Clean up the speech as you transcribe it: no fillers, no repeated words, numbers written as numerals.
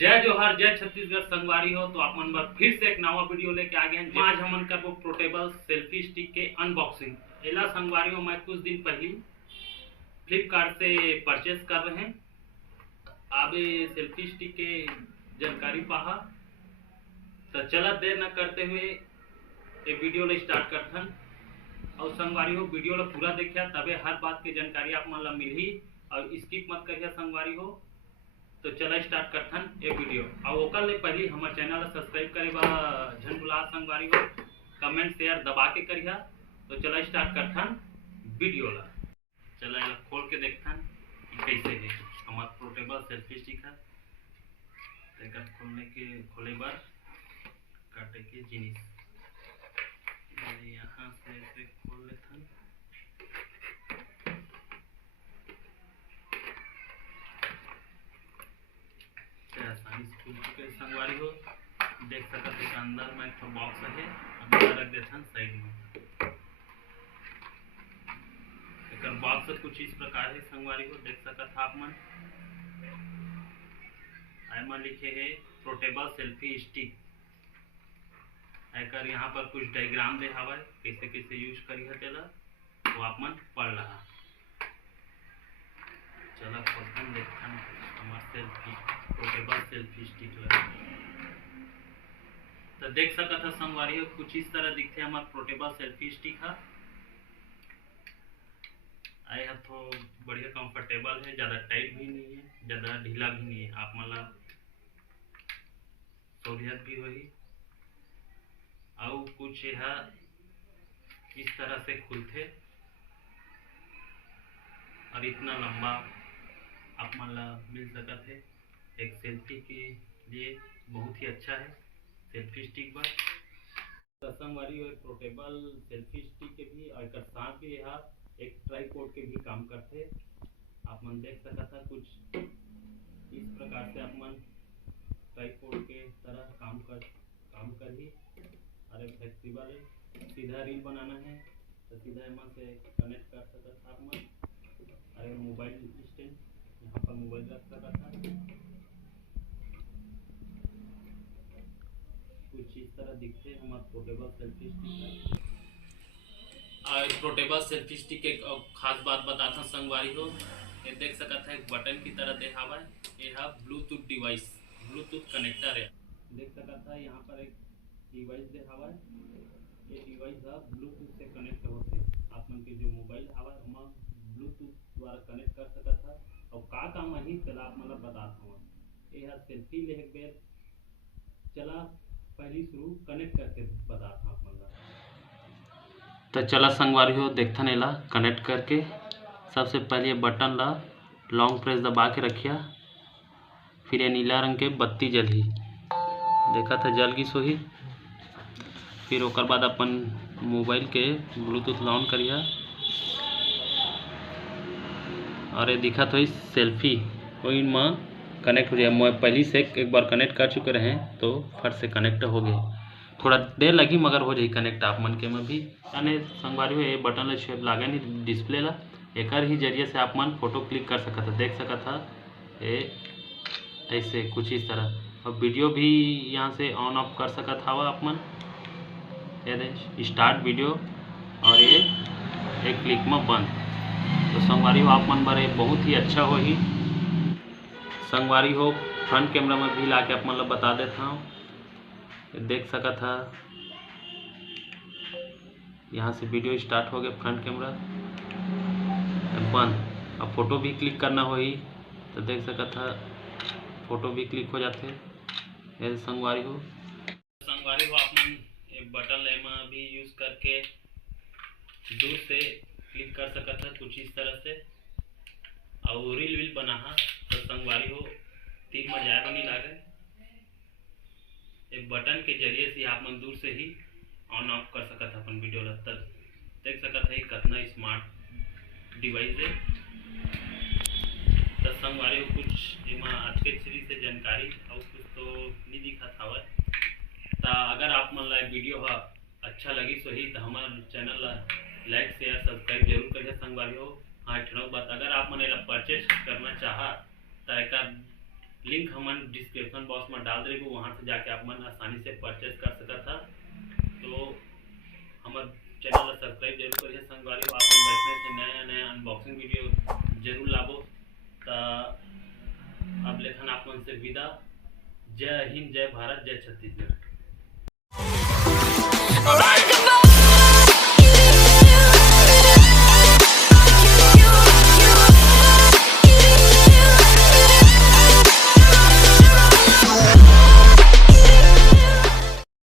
जय जोहार जय छत्तीसगढ़ संगवारी हो। तो आप मन बर फिर से एक नवा वीडियो लेके आ गए हैं। आज हमन करबो पोर्टेबल सेल्फी स्टिक के अनबॉक्सिंग। एला संगवारी हो मैं कुछ दिन पहले फ्लिपकार्ट से परचेस कर रहे हैं। अब सेल्फी स्टिक के जानकारी पाहा तो चला देर न करते हुए ये वीडियो ले स्टार्ट करथन। और संगवारी हो वीडियो ला पूरा देखिया तबे हर बात की जानकारी आप मन ला मिलही और स्किप मत करिया संगवारी हो। तो चला स्टार्ट करथन ये वीडियो। और ओकर ले पहले हमारे चैनल सब्सक्राइब करे बा झन भुला संगवारी हो, कमेंट शेयर दबा के करिया। तो चला स्टार्ट करथन वीडियो ला। चला इला खोल के देखथन कैसे है हमार पोर्टेबल सेल्फी स्टिक है। तेकर खोले बार काटे के जिनिस यहाँ से ऐसे खोल लेथन। आसानी से खुल चुके संगवारी हो। देख सकते हैं अंदर में एक बॉक्स है, अंदर रख देथन साइड में। एक बॉक्स कुछ इस प्रकार है संगवारी हो, देख सकते आप मन। आइमा लिखे है पोर्टेबल सेल्फी स्टिक। एकर यहाँ पर कुछ डायग्राम दे हवा कैसे कैसे यूज करी है तेला वो आप मन पढ़ रहा। चला खोलथन देखथन हमार सेल्फी पोर्टेबल सेल्फी स्टिक लगा। तो देख सकत है संगवारी हो कुछ इस तरह दिखते हमार पोर्टेबल सेल्फी स्टिक है। आई है तो बढ़िया कंफर्टेबल है, ज़्यादा टाइट भी नहीं है, ज़्यादा ढीला भी नहीं है। आप मला सहूलियत भी होगी। और कुछ यह इस तरह से खुलते और इतना लंबा आप मन ला मिल सकत है। एक सेल्फी के लिए बहुत ही अच्छा है सेल्फी स्टिक पर। संगवारी और पोर्टेबल सेल्फी स्टिक के भी और एक साथ भी यह एक ट्राइपॉड के भी काम करते। आप मन देख सकत है कुछ इस प्रकार से आप मन ट्राइपॉड के तरह काम कर ही। अरे फ्लेक्सिबल है, सीधा रील बनाना है तो सीधा एमा से कनेक्ट कर सकत आप मन। अरे मोबाइल स्टैंड यहाँ पर मोबाइल रख सकत है। कुछ इस तरह दिखते हमारा पोर्टेबल सेल्फी स्टिक है। और पोर्टेबल सेल्फी स्टिक एक खास बात बताता संगवारी हो, ये देख सकत है एक बटन की तरह दे हवा। ये है ब्लूटूथ डिवाइस, ब्लूटूथ कनेक्टर है। देख सकत है यहाँ पर एक डिवाइस दे हवा। ये डिवाइस है ब्लूटूथ से कनेक्ट होते। आप मन के जो मोबाइल हवा ओमा ब्लूटूथ द्वारा कनेक्ट कर सकत है। और का काम ही चला आप मतलब बताता हूँ। ये है सेल्फी ले एक बेर चला पहली शुरू कनेक्ट करके बताता हूँ आप मतलब। तो चला संगवारी हो देखथन एला कनेक्ट करके। सबसे पहले बटन ला लॉन्ग प्रेस दबा के रखिया, फिर ये नीला रंग के बत्ती जलही। देखा था जल गई सोही। फिर ओकर बाद अपन मोबाइल के ब्लूटूथ ऑन करिया और ये दिखा तो सेल्फी वही में कनेक्ट हो जाए। मैं पहले से एक बार कनेक्ट कर चुके रहे तो फट से कनेक्ट हो गए। थोड़ा देर लगी मगर हो जाए कनेक्ट आप मन के में भी। अने संगवारी हो ये बटन ला शेप लागे नहीं डिस्प्ले ला, एकर ही जरिए से आप मन फोटो क्लिक कर सकत है। देख सकत है ये ऐसे कुछ इस तरह। और वीडियो भी यहाँ से ऑन ऑफ कर सकत हवा आप मन। ये स्टार्ट वीडियो और ये एक क्लिक में बंद। तो संगवारी हो आप मन बारे बहुत ही अच्छा हो ही। संगवारी हो फ्रंट कैमरा में भी ला के आप मतलब बता देता हूँ। देख सकत है यहाँ से वीडियो स्टार्ट हो गया, फ्रंट कैमरा बंद। अब फोटो भी क्लिक करना हो ही तो देख सकत है फोटो भी क्लिक हो जाते। ये संगवारी हो आप मन एक बटन लेमा भी यूज करके दूर से क्लिक कर सकत है कुछ इस तरह से। और रील विल बना तो संगवारी हो तीर में जाए नहीं लागे। एक बटन के जरिए से आप मन दूर से ही ऑन ऑफ कर सकत है अपन वीडियो लगता। देख सकत है कितना स्मार्ट डिवाइस है। तो संगवारी हो कुछ इमा आज के सीरीज से जानकारी और कुछ तो नहीं दिखा था। तो अगर आप मन ला वीडियो अच्छा लगी सही तो हमारे चैनल ला लाइक शेयर सब्सक्राइब जरूर करिए संगवारी हो। हाँ ठनक बात अगर आप मन परचेस करना चाहा तो एक लिंक हमन डिस्क्रिप्शन बॉक्स में डाल देबो, वहाँ से जाके आप मन आसानी से परचेज कर सकत था। तो हमारे चैनल ला सब्सक्राइब जरूर करिए संगवारी, आप बैठने से नया नया अनबॉक्सिंग वीडियो जरूर लाबो। अब लेखन आप मन से विदा। जय हिंद, जय भारत, जय छत्तीसगढ़।